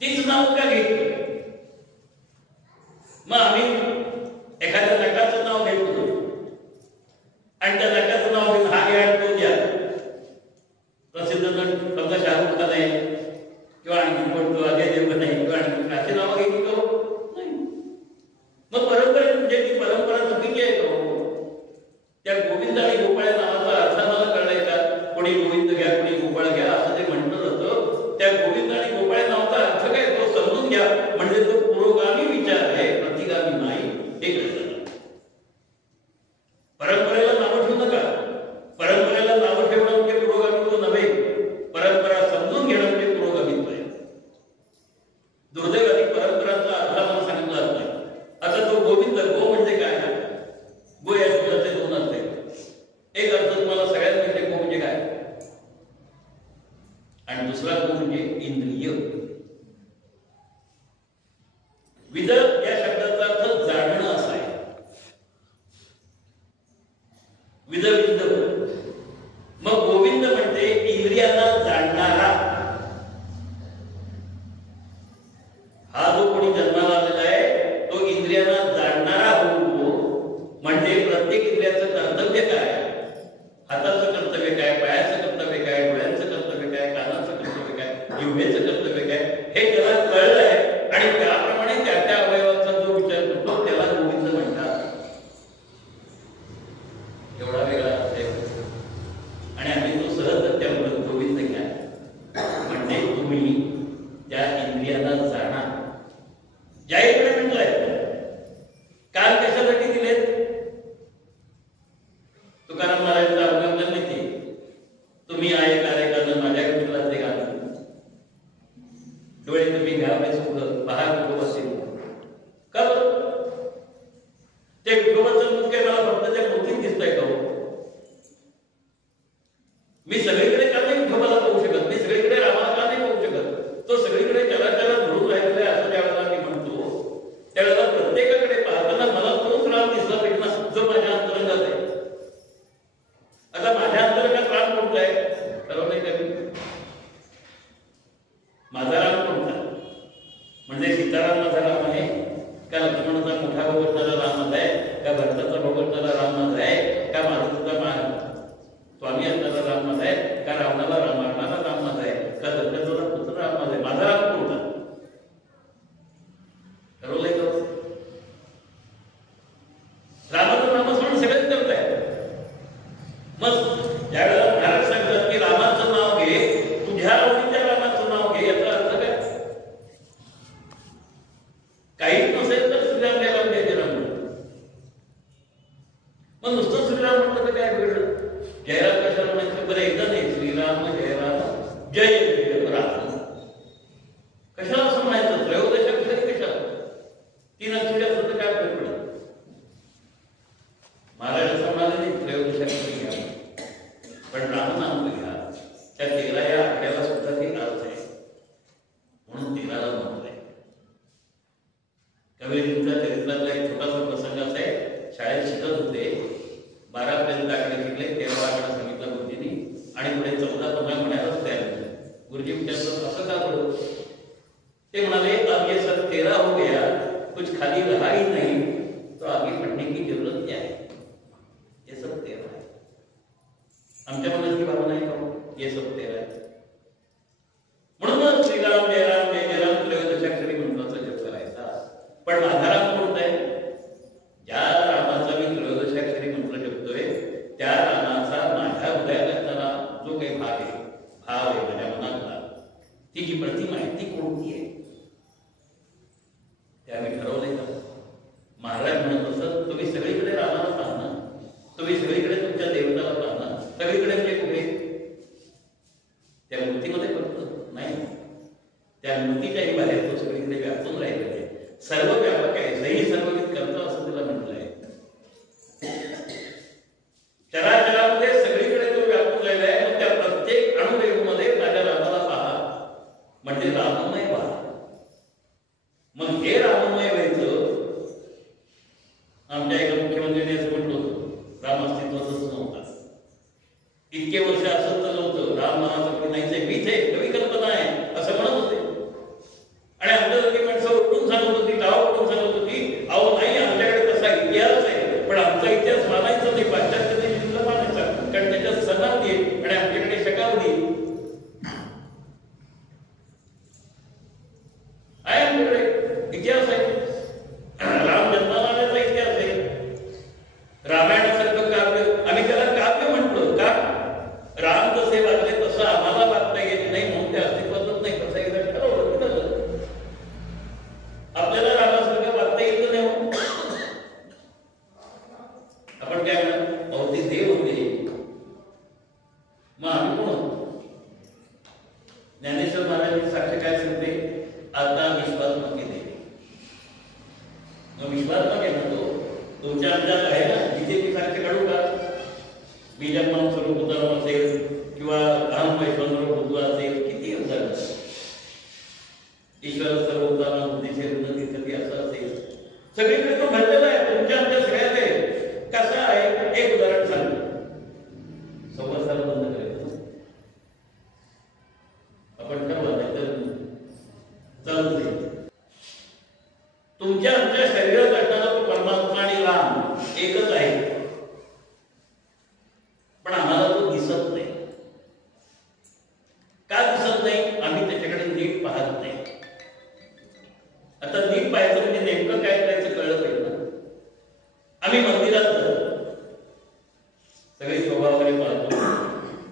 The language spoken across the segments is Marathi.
तीच नाव का घेतली? मग आम्ही एखाद्या नटाचं नाव घेतो आणि त्या नटाचं नाव घेऊन हा घ्या तो द्या. प्रसिद्ध नट समजा शाहरुख खान आहे किंवा आणखी कोणतो अजय देवगण आहे किंवा आणखी अशी नावं घेतली का? नाही. मग परंपरा म्हणजे ती परंपरा चुकीची आहे का? त्या गोविंद आणि गोपाळ नावाचा अर्थ मला कळलाय का? कोणी गोविंद घ्या कोणी गोपाळ घ्या असं जे म्हटलं जातं, त्या गोविंद आणि गोपाळ नावाचा अर्थ काय तो समजून घ्या. म्हणजे तो पुरोगामी विचार आहे, प्रतिगामी नाही, हे कळलं. परंपरेला नावं ठेवू नका. परंपरेला नावं ठेवणं म्हणजे पुरोगामित्व नव्हे. परंपरा समजून घेणं म्हणजे पुरोगामित्व आहे. दुर्दैवाने परंपरांचा अर्थ मला सांगितला जात नाही. आता तो गोविंद, गो म्हणजे काय? गो या शब्दाचे दोन अर्थ आहेत. एक अर्थ तुम्हाला सगळ्यात माहिती, गो म्हणजे काय, आणि दुसरा गो म्हणजे इंद्रिय. विद या शब्दाचा अर्थ जाणणं असा आहे. विद विद. मग गोविंद म्हणजे इंद्रियांना जाणणारा. हा जो कोणी जन्माला आलेला आहे तो इंद्रियांना जाणणारा होतो. म्हणजे प्रत्येक इंद्रियाचं कर्तव्य काय, हाताचं कर्तव्य काय, पायाचं कर्तव्य काय, डोळ्यांचं कर्तव्य काय, कानाचं कर्तव्य काय, जिव्हेचं कर्तव्य काय, हे त्याला कळलं आहे. आणि त्याप्रमाणे त्या त्या अवयवाचा जो विचार करतो त्याला गोविंद म्हणतात. एवढा वेगळा आहे. आणि आम्ही तो सहज त्यामुळे गोविंद घ्या म्हणजे तुम्ही त्या इंद्रियांना जाणा. ज्याकडे म्हटलंय काल कशासाठी दिलेत? तुकाराम महाराजांचा अवलंबन नाही. तुम्ही आहे कार्यकारण माझ्या विठ्ठलाचे गाणं, डोळे तुम्ही घ्यावे सुख पहा विठोबाचे मुख. का बरं? ते विठोबाचं मुख काय मला फक्त त्या मूर्तीत दिसतंय का? मी सगळीकडे का नाही विठोबाला पाहू शकत? मी सगळीकडे रामाला का नाही पाहू शकत? तो सगळीकडे चराचरात धरून राहिलेला आहे असं ज्यावेळेला मी म्हणतो, त्यावेळेला प्रत्येकाकडे पाहताना मला तोच राम दिसला पाहिजे ना, जो माझ्या अंतरंगात आहे. आता माझ्या अंतरंगात राम कोणता आहे ठरवलंय का मी? माझा राम कोणता? म्हणजे सीताराम माझा राम आहे का? लक्ष्मणाचा मोठा भाऊ असणारा राम माझा आहे का? भरताचा भाऊ असणारा राम माझा आहे का? मारुतीचा स्वामी असणारा राम माझा आहे का? रावणाला राम मारणारा राम माझा आहे का? दशरथाचा पुत्र राम माझा आहे? माझा राम कोणता ठरवलंय का? रामाचं नामस्मरण सगळेच करताय. मग ज्यावेळेला महाराज सांगतात की रामाचं नाव घे, तुझ्या आवडीच्या रामाचं नाव घे, याचा अर्थ काय? काहीच नसेल तर श्रीराम घ्यायला घ्यायचे राम. मग नुसतं श्रीराम म्हटलं तर काय बिघडलं? जयराम कशाला म्हणायचं? बरं एकदा नाही, श्रीराम जयराम जय जय राम कशाला असं म्हणायचं? त्रयोदशाक्षरी कशाला? 3 अक्षरी असं तर काय फरक पडत? महाराज असं म्हणाले नाही त्रयोदशाक्षरी घ्या, पण रामनाम घ्या. त्या 13 या आकड्याला सुद्धा ते अर्थ आहे, म्हणून 13ला महत्व आहे. कबीरजींच्या चरित्रातला एक छोटासा प्रसंग असा आहे. शाळेत शिकत होते, 12 पर्यंत आकडे शिकले, 13वा आकडा सांगितला गुरुजींनी आणि पुढे 14-15 म्हणायलाच तयार झाले. गुरुजी विचारतात असं का बरं? ते म्हणाले अब ये सब 13 हो गया, कुछ खाली रहा ही नहीं, तो आगे पढ़ने की जरूरत क्या है? ये सब 13 है. आमच्या मनाची भावना आहे का? ये सब 13 आहे. म्हणून श्रीराम जयराम जय जयराम त्रयोदशाक्षरी मंत्राचा जप करायचा. पण माझा राम कोणता आहे? ज्या रामाचा मी त्रयोदशाक्षरी मंत्र जपतोय त्या रामाचा माझ्या हृदयात असणारा जो काही भाग आहे, भाव आहे माझ्या मनातला, ती जी प्रतिमा आहे ती कोणती आहे? ते आम्ही ठरवलंय का? महाराज म्हणत असत तुम्ही सगळीकडे रामाला पाहना, तुम्ही सगळीकडे तुमच्या देवताला पाहना. सगळीकडे म्हणजे कुठे? त्या मूर्तीमध्ये फक्त नाही, त्या मूर्तीच्याही बाहेर तो सगळीकडे व्यापून राहिलेला आहे. सर्व व्यापक आहे, सही सर्वविध करतो असं त्याला म्हटलंय. चराचरामध्ये सगळीकडे तो व्यापून राहिला आहे. मग त्या प्रत्येक अणुरेणूमध्ये माझ्या रामाला पहा, म्हणजे राममय पहा. मग हे राममय व्हायचं. आमच्या एका मुख्यमंत्र्यांनी असं म्हटलं होतं, राम अस्तित्वातच नव्हता. इतके वर्ष असं चाललं होतं, राम नावाचं कोणी नाहीच आहे, मीच आहे, नवी कल्पना आहे असं म्हणत होते. ज्ञानेश्वर महाराजांची साक्ष काय सांगते, आता विश्वात्मक केले. मग विश्वात्मक आहे म्हणतो, तुमच्या अंदाज आहे ना, जिथे मी साक्ष काढू का, बीजमान स्वरूप उदाहरण असेल किंवा अहम वैश्वानरूप भूतवा असेल, किती उदाहरण, ईश्वर सर्व उदाहरण बुद्धीचे उन्नती असं असेल, सगळीकडे तो भरलेला आहे. तुमच्या आमच्या सगळ्यात आहे. कसं आहे, एक उदाहरण सांगतो. संवाद सारा बंद करायचं, आपण ठरवा, नाही तर चालू दे. तुमच्या आमच्या शरीरात असणारा तो परमात्मा आणि राम एकच आहे, पण आम्हाला तो दिसत नाही. का दिसत नाही? आम्ही त्याच्याकडे नीट पाहत नाही. आता नीट पाहायचं म्हणजे नेमकं काय करायचं कळलं पाहिजे ना. आम्ही मंदिरात जातो, सगळी शोभा वगैरे पाहतो,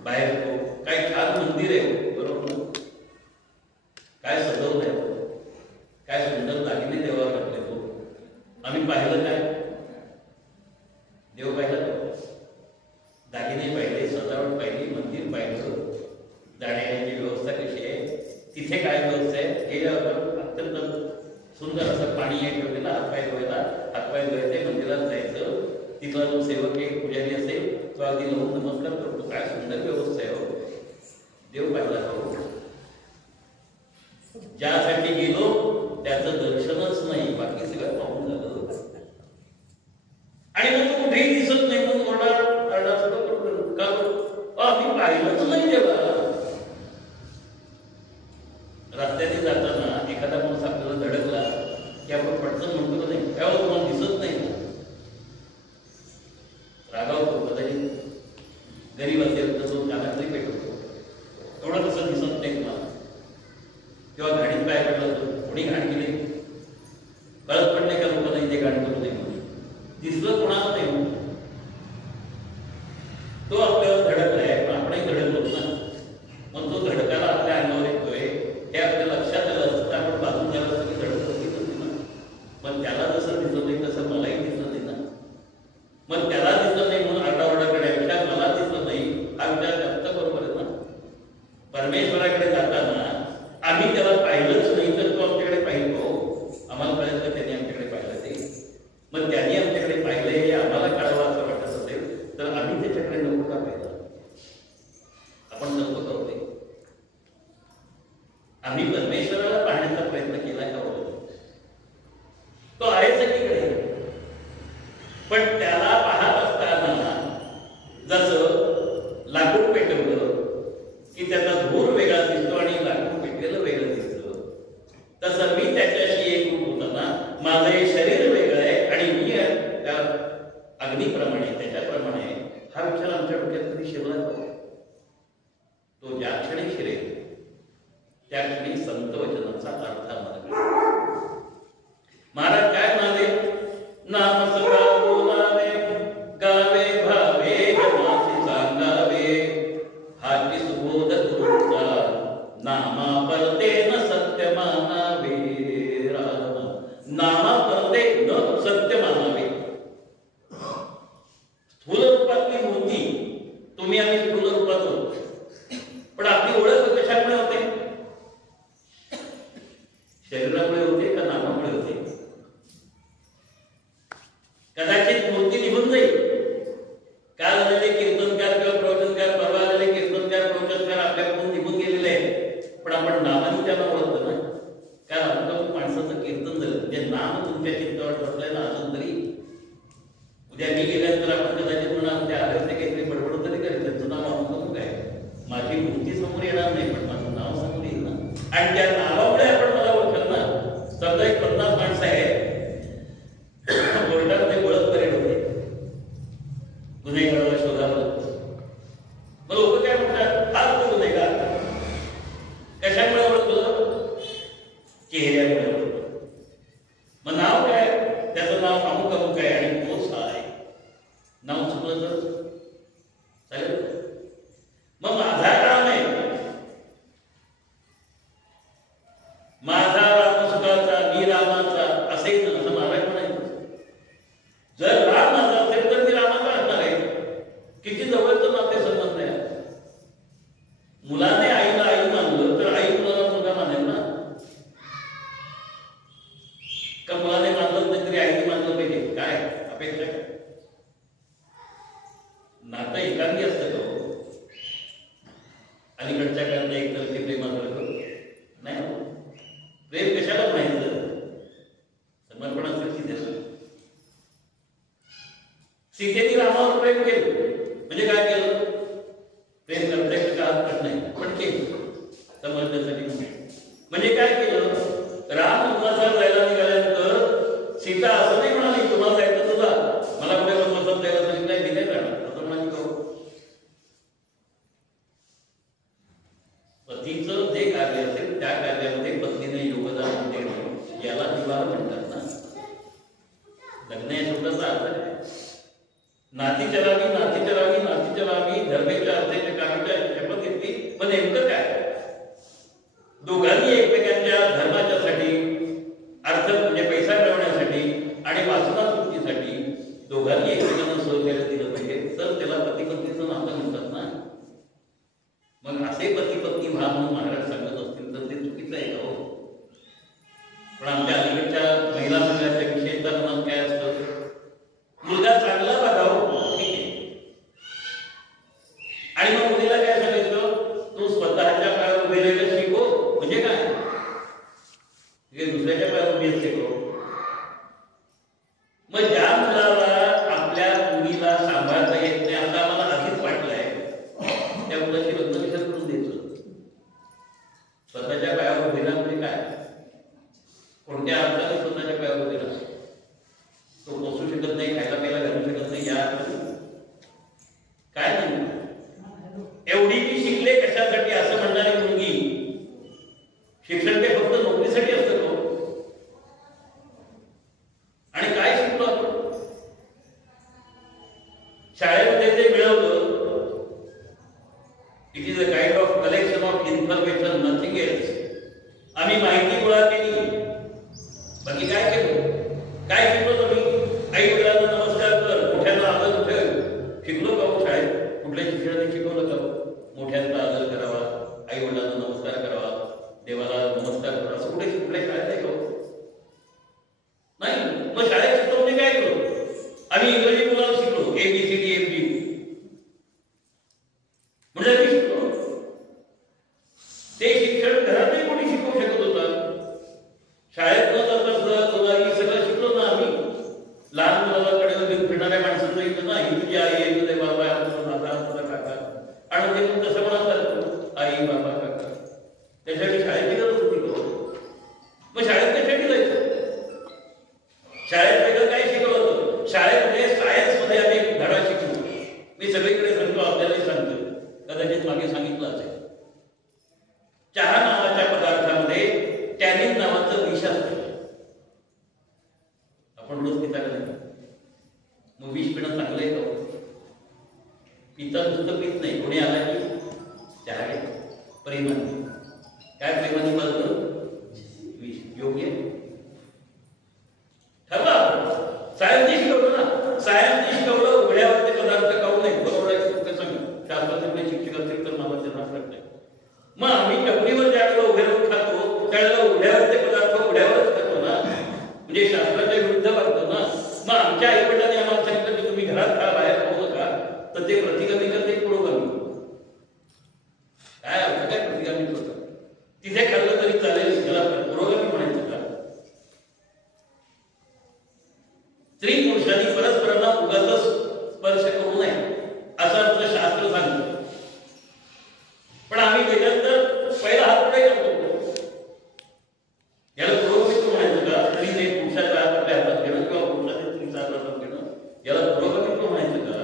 बाहेर येतो, काय छान मंदिर आहे, बरोबर, काय सजवलंय, काय सुंदर दागिने देवावर टाकले, तो आम्ही पाहिलं काय, देव पाहिला तो, दागिने पाहिले, सजावट पाहिली, मंदिर पाहिलं, जाण्याची व्यवस्था कशी आहे, तिथे काय व्यवस्था आहे, हे आपण अत्यंत सुंदर असं पाणी आहे ठेवलेलं, हातपाय धुवायचे, मंदिरात जायचं, तिथला जो सेवक आहे, पुजारी असेल, तो अगदी लावून नमस्कार करतो. काय सुंदर व्यवस्था आहे, हो, देव पाहिला हो. ज्यासाठी गेलो त्याचं दर्शनच नाही, बाकी सगळं पाहून झालं, आणि मग तो कुठेही दिसत नाही, मग ओरडा सगळं करून का आम्ही पाहिलंच नाही देवा. रस्त्याने जाताना एखादा माणूस आपल्याला धडकला की आपण पटकन म्हणतो का नाही, काय तुम्हाला दिसत नाही ना, रागावतो, कदाचित गरीब असेल तर तो कानातरी पेटवतो, एवढं कसं दिसत नाही तुम्हाला, किंवा घाणीत काय पडलं तर कोणी घाण केली कळत पण नाही का लोकांना, इथे घाण करू नये म्हणून दिसलं कोणाला नाही, तो आपल्याला धडकलाय, पण आपणही धडकलो ना, मग तो धडकाला आपल्या अंगावर येतोय हे आपल्या लक्षात आलं असतं, आपण बाजून गेला असतं की धडक होती नव्हती ना. मग त्याला जसं दिसत नाही तसं मलाही दिसत नाही ना, मग त्याला दिसत नाही म्हणून आरडाओरडा करण्यापेक्षा मला दिसत नाही हा विचार जास्त बरोबर आहे ना. परमेश्वराकडे जाताना आम्ही त्याला पाहिलंच नाही तर तो आमच्याकडे पाहिलो, आम्हाला कळलं का त्याने आमच्याकडे पाहिलं ते, मग त्याने आमच्याकडे पाहिलं हे आम्हाला कळावं असं वाटत असेल तर आम्ही त्याच्याकडे नको का पाहिलं, आपण नको करतोय. आम्ही परमेश्वराला पाहण्याचा प्रयत्न केला का बरोबर, तो आहे सगळीकडे, पण त्याला पाहत असताना जसं लाकूड पेटवलं की त्याचा धूर वेगळा दिसतो आणि लाकूड पेटलेलं वेगळं दिसतं, तसं मी त्याच्याशी एक रूप होताना माझं हे शरीर वेगळं आहे आणि मी त्या अग्नीप्रमाणे त्याच्याप्रमाणे, हा विचार आमच्या डोक्यात कधी शिरला का? तो ज्या क्षणी शिरेल त्या क्षणी संत वचनाचा अर्थ आम्हाला मिळेल. महाराज काय म्हणाले, नाम सदा बोलावे, गावे भावे जनासी सांगावे, हाची सुबोध तुमचा नामा परते न सत्य मानावे. नामा परते न सत्य मानावे. स्थूल रूपातली मूर्ती तुम्ही आम्ही स्थूल रूपात होतो, पण आपली ओळख कशामुळे होते, शरीरामुळे होते का नामामुळे होते? कदाचित मूर्ती निघून जाईल, काल झालेले कीर्तनकार किंवा प्रवचनकार, परवा झालेले कीर्तनकार प्रवचनकार आपल्याकडून निघून गेलेले आहेत, पण आपण नामाने त्यांना ओळखतो ना. कारण आपण माणसाचं कीर्तन झालं, जे नाम तुमच्या चित्तावर ठरलंय ना अजून तरी, उद्या मी गेल्यानंतर आपण कदाचित म्हणा त्या आल्याचे काहीतरी बडबड तरी करेल, त्यांचं नाव आपण काय, माझी मूर्ती समोर येणार नाही पण माझं नाव समोर येईल ना, आणि त्या नावामुळे आपण मला ओळखल ना. समजा एक 50 माणसं आहे कोर्टामध्ये ओळख परेड होते, गुन्हेगाराला शोधावं, मग लोक काय म्हणतात, हाच तो गुन्हेगार. कशामुळे ओळखलं? चेहऱ्यामुळे ओळखलं. मग नाव काय, त्याचं नाव अमुक अमुक आहे आणि तोच हा आहे. नाव चुकलं तर चालेल. मग माझा काम आहे समजण्यासाठी. म्हणजे काय केलं, राम वनवासाला जायला निघाल्यानंतर सीता असं नाही म्हणाली तुम्हाला जायचं तुझा, मला कुठे वनवासात जायला सांगितलं मी नाही जाणार असं म्हणाली. पतीचं जे कार्य असेल त्या कार्यामध्ये पत्नीने योगदान देणं याला विवाह म्हणतात ना. लग्न या शब्दाचा अर्थ आहे नाती चलावी नाती चलावी नाती चलावी धर्मेच्या अर्थाच्या कामीच्या शपथ घेतली. पण नेमकं काय, दोघांनी एकमेकांच्या धर्माच्यासाठी अर्थ म्हणजे पैसा मिळवण्यासाठी आणि वासनातृप्तीसाठी दोघांनी एकमेकांना सहकार्य दिलं पाहिजे, तर त्याला पती पत्नीचं नातं म्हणतात ना. मग असे पती पत्नी भाव म्हणून महाराज सांगत असतील तर ते चुकीचं आहे का हो. पण आमच्या अलीकडच्या महिला मंडळाच्या विषयीचा मत काय असतं, मुलगा चांगला बघावं ठीक आहे, आणि मग मुलीला काय सांगायचं, तू स्वतःच्या पायावर उभे राहायला शिको. म्हणजे काय, दुसऱ्याच्या पायावर उभे शिको. मग ज्या मुलाला आपल्या मुलीला सांभाळता येत नाही आता आम्हाला आधीच वाटलंय, त्या मुलाची लग्न विचार करून द्यायचं. स्वतःच्या पायावर उभे राहा म्हणजे काय, कोणत्या अर्थाने स्वतःच्या पायावर उभे राहा. तो बसू शकत नाही, खायला प्यायला घालू शकत नाही, या काय नाही. एवढी मी शिकले कशासाठी असं म्हणणारी मुलगी, शिक्षण ते फक्त नोकरीसाठी असतं तो. आणि काय शिकलो आपण शाळेमध्ये ते मिळवलं, it is a kind of collection of information, nothing else. आम्ही माहिती गोळा केली, बाकी काय केलं, काय शिकलो तुम्ही, आई वडिलांना नमस्कार कर, मोठ्यांना आदर ठेव. शिकलो का हो शाळेत, कुठल्या शिक्षणाने शिकवलं का, मोठ्यांचा आदर करावा, आई वडिलांना नमस्कार करावा, देवाला नमस्कार करावा, असं कुठल्या शाळेत आहे का नाही. मग शाळेत शिकलो म्हणजे काय केलं, आम्ही इंग्रजी मुलांना शिकलो ABCD म्हणजे आम्ही शिकलो. ते शिक्षण घरातही कोणी शिकवू शकत होता, शाळेत न जाता सगळं शिकलो ना आम्ही. लहान मुलाला कडेवर फिरणाऱ्या माणसांना येतं ना, ही तुझी आई आहे, तुझे बाबा आहे, तुझा दादा, तुझा काका, आणि ते मग तसं म्हणतात आई बाबा काका. त्याच्यासाठी शाळेत गरज होती. मग शाळेत कशासाठी जायचं, शाळेत वेगळं काय शिकवलं होतं. शाळेमध्ये सायन्स मध्ये आम्ही एक धडा शिकलो, मी सगळीकडे सांगतो, आपल्यालाही सांगतो, कदाचित मागे सांगितलं असेल. चहा नावाच्या पदार्थामध्ये टॅनिन नावाचं विष असतं, आपण रोज पिता का नाही. मग विष पिणं चांगलं आहे का, पिता नुसतं पित नाही, कोणी आला की चहा घे प्रेमाने, काय प्रेमाने बदल विष योग्य ठरवा. सायन्सने शिकवलं ना, सायन्सने शिकवलं उघड्यावरचे पदार्थ खाऊ नये, बरोबर आहे कुठे सांग, शास्त्राचे शिक्षक असतील तर मला त्यांना नाही. मग आम्ही टपरीवर ज्यावेळेला उभे राहून खातो त्यावेळेला उघड्यावरचे पदार्थ उघड्यावरच खातो ना, म्हणजे शास्त्राच्या विरुद्ध वागतो ना. मग आमच्या आई वडिलांनी आम्हाला सांगितलं की तुम्ही घरात खा, बाहेर खाऊ नका, तर ते प्रतिगामी का ते पुरोगामी, काय अर्थ काय प्रतिगामीच होतं. तिथे खाल्लं तरी चालेल, त्याला पुरोगामी म्हणायचं का. स्त्री पुरुषांनी परस्परांना उगाच स्पर्श करू नये असं आमचं शास्त्र सांगतं. पण आम्ही गेल्यानंतर पहिला हात पुढे करतो, याला पुरोगमित्व म्हणायचं का. स्त्रीने पुरुषाच्या आपल्या हातात घेणं किंवा पुरुषाने स्त्रीचा हातात घेणं याला पुरोगमित्व म्हणायचं का,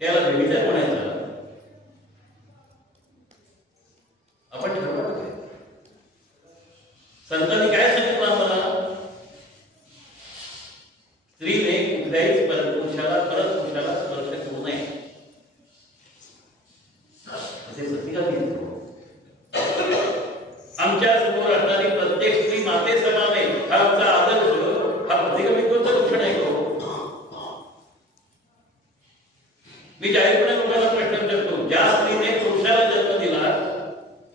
त्याला व्यभिचार म्हणायचा. आपण ठरवलं संतांनी काय सांगितलं आम्हाला, स्त्रीने कुठल्याही पुरुषाला परत पुरुषाला स्पर्श करू नये असे सतिकात घेतलं. आमच्या समोर असणारी प्रत्येक स्त्री माते समान आहे, हा आमचा आदर्श, हा प्रतिगमित्वाचं लक्षण आहे. मी जाहीरपणे लोकांना प्रश्न विचारतो, ज्या स्त्रीने पुरुषाला जन्म दिला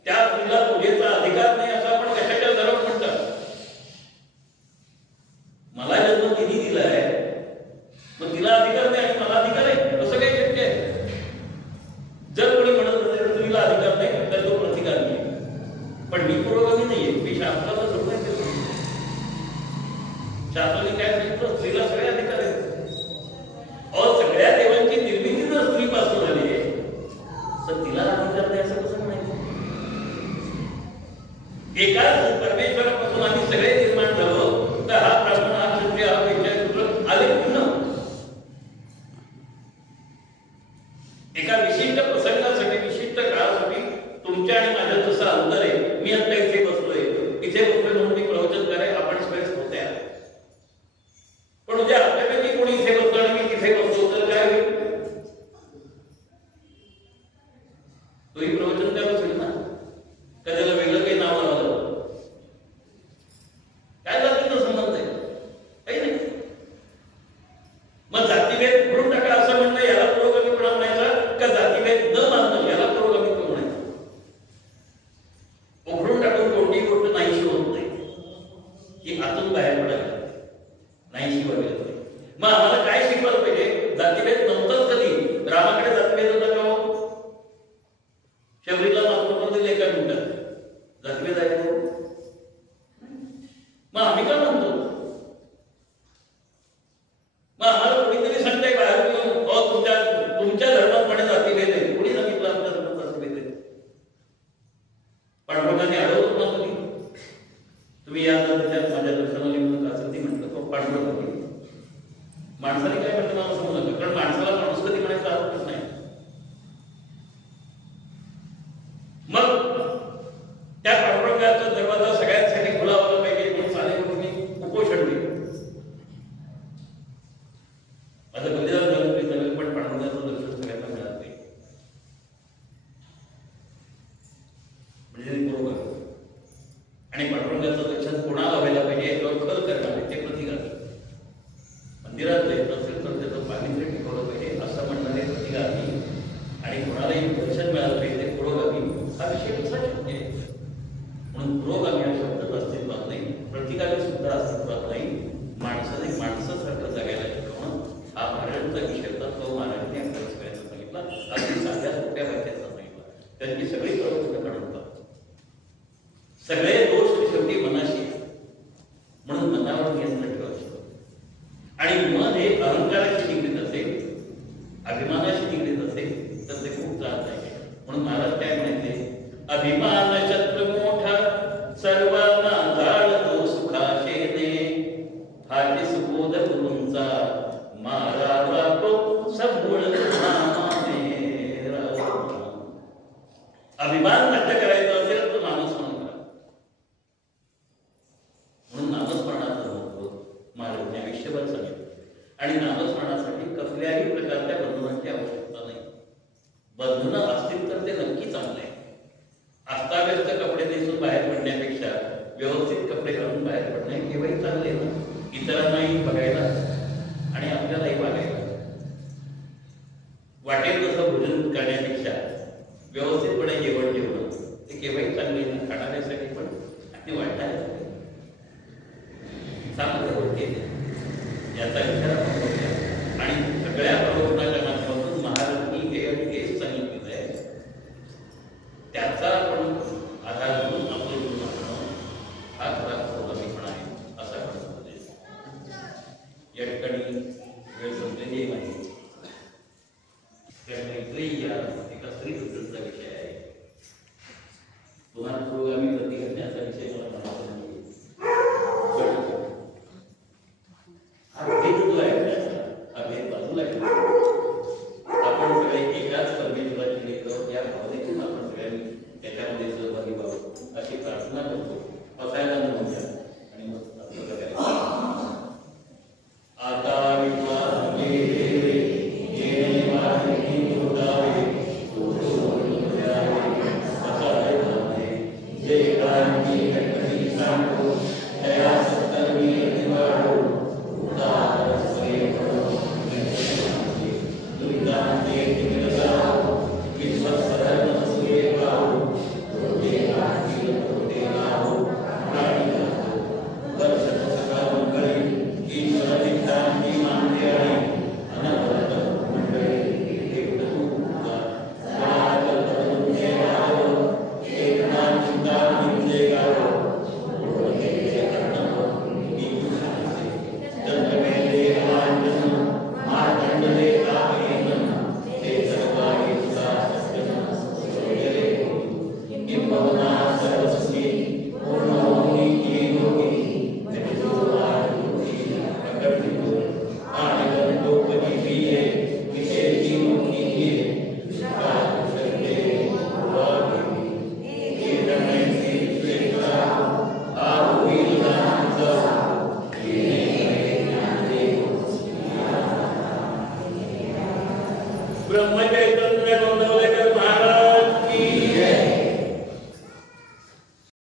त्या स्त्रीला पूजेचा अधिकार नाही असं आपण कशाच्या आधारावर म्हणतात. मला जन्म तिने दिलाय, मग तिला अधिकार नाही आणि मला अधिकार आहे, असं काही शक्य आहे. जर कोणी म्हणत असेल स्त्रीला अधिकार नाही तर तो प्रतिगामी आहे. पण मी पुरोगामी नाहीये, मी शास्त्राला धरून आहे. शास्त्राने काय सांगितलं, स्त्रीला सगळे अधिकार आहेत. सगळ्या देवांची निर्मिती जर स्त्रीपासून झाली आहे तर तिला अधिकार नाही असं कसं म्हणायचं. एकाच परमेश्वरापासून आम्ही सगळे निर्माण झालो, तर हा ब्राह्मण, हा क्षत्रिय, हा वैश्य, शूद्र आले कुठं? एका विशिष्ट प्रसंगासाठी, विशिष्ट काळासाठी तुमच्या आणि माझ्या जसं अंतर आहे, मी आता इथे बसलोय म्हणून मी प्रवचन कराय, आपण सगळेच होते. पण उद्या आपल्यापैकी कोणी इथे बसतो आणि मी तिथे बसतो तर काय होईल? तोही प्रवचन करत होईल ना, का त्याला वेगळं काही नाव लावलं? काय जातीचा संबंध आहे? काही नाही. मग जातीभेद उघडून टाका असं म्हणणं, याला पुरोगामीपणा म्हणायचा का जातीभेद न मानणं याला पुरोगामीपणा म्हणायचं? उघडून टाकून कोणतीही गोष्ट नाहीशी होत नाही, ही आतून बाहेर पडायला नाहीशी व्हावी लागते. मग आम्हाला काय शिकवायला पाहिजे? जातीभेद नव्हताच कधी. रामाकडे जातीभेद होता का? शबरीला मात्र दिले एका मिनिटात जातीभेद आहे. मग आम्ही का म्हणतो? मग आम्हाला कोणीतरी सांगताय बाहेर तुमच्या धर्माप्रमाणे जातीभेद आहे. कोणी सांगितलं आमच्या धर्मात जातीभेद आहे? पांडुरंगाने अडवलं ना कधी? तुम्ही या जातीच्या माझ्या दर्शनाला म्हणून असं ती म्हटलं तो पांडुरंग कधी माणसाने काय म्हटलं मला समजू नका, कारण माणसाला माणूस कधी म्हणायचा अर्थच नाही. मग त्या पांडुरंगाचा दरवाजा सगळ्यांसाठी खुला व्हायला पाहिजे म्हणून सारे गोष्टी उपोषण दिले. माझं बलिदान झालं तरी चालेल, पण पांडुरंगाचं दर्शन सगळ्यांना मिळालं पाहिजे म्हणजे बरोबर. आणि पांडुरंगाचं दर्शन कोणाला व्हायला पाहिजे याच्यावर खल करणार ते प्रतिगामी. मंदिरात जायचं असेल तर त्याचं पावित्र्य टिकवलं पाहिजे असं म्हणणारे प्रतिगामी, आणि कोणालाही दर्शन मिळालं पाहिजे पुरोगामी. हा विषय कसा शक्य आहे? म्हणून पुरोगामी हा शब्दच अस्तित्वात नाही, प्रतिगामी सुद्धा अस्तित्वात नाही. माणसाने माणसासारखं जगायला शिकवणं हा महाराजांचा विषय होता. तो महाराजांनी आपल्याला सगळ्यांना सांगितला, अगदी साध्या सोप्या भाषेत सांगितला. त्यांची सगळी प्रवचनं काढून सगळे दोष शेवटी मनाशी, म्हणून मनावर नियंत्रण ठेवायचं. आणि मन हे अहंकाराशी निगडीत असेल, अभिमानाशी निगडीत असेल तर ते खूप त्रास आहे. म्हणून महाराज काय म्हणायचे? अभिमान शत्रू मोठा सर्वांना जाळतो सुखाशेने, हाती सुबोध गुरूंचा मारावा तो सबूळ नामाने. अभिमान नष्ट करायचा असेल तर नामस्मरण करा. म्हणून नामस्मरणाचं महत्व महाराजांनी आयुष्यभर सांगितलं. आणि नामस्मरणासाठी कसल्याही प्रकारच्या बंधनांची आवश्यकता नाही. बंधनं असतील तर ते नक्की चांगलं आहे. अस्ताव्यस्त कपडे नेसून बाहेर पडण्यापेक्षा व्यवस्थित कपडे घालून बाहेर पडणे केव्हाही चांगले ना, इतरांनाही बघायला आणि आपल्यालाही बघायला. वाटेल तसं भोजन करण्यापेक्षा व्यवस्थितपणे जेवण जेवणं ते केव्हाही चांगले ना, खाणाऱ्यासाठी पण आणि वाटणाऱ्यासाठी चांगल्या गोष्टी याचा विचार आपण करूया. आणि सगळ्या प्रवचनाच्या माध्यमातून महाराजांनी हे आणि हेच सांगितलेलं आहे, त्याचा आपण आधार घेऊन आपलं जीवन जगणं हा खरा पुरोगामीपणा आहे असा आपण समजायचं. या ठिकाणी वेळ संपलेली आहे माहिती. मैत्री या एका स्त्रीबद्दलचा विषय आहे. तुम्हाला पुरोगामी गती घडण्याचा विषय मला म्हणायचा नाही. आपण सगळे एकाच परमेश्वराची लेकरं या भावनेतून आपण सगळ्यांनी त्याच्यामध्ये सहभागी व्हावं अशी प्रार्थना करतो. असायला न द्या आणि मग असं करायचं. आता जय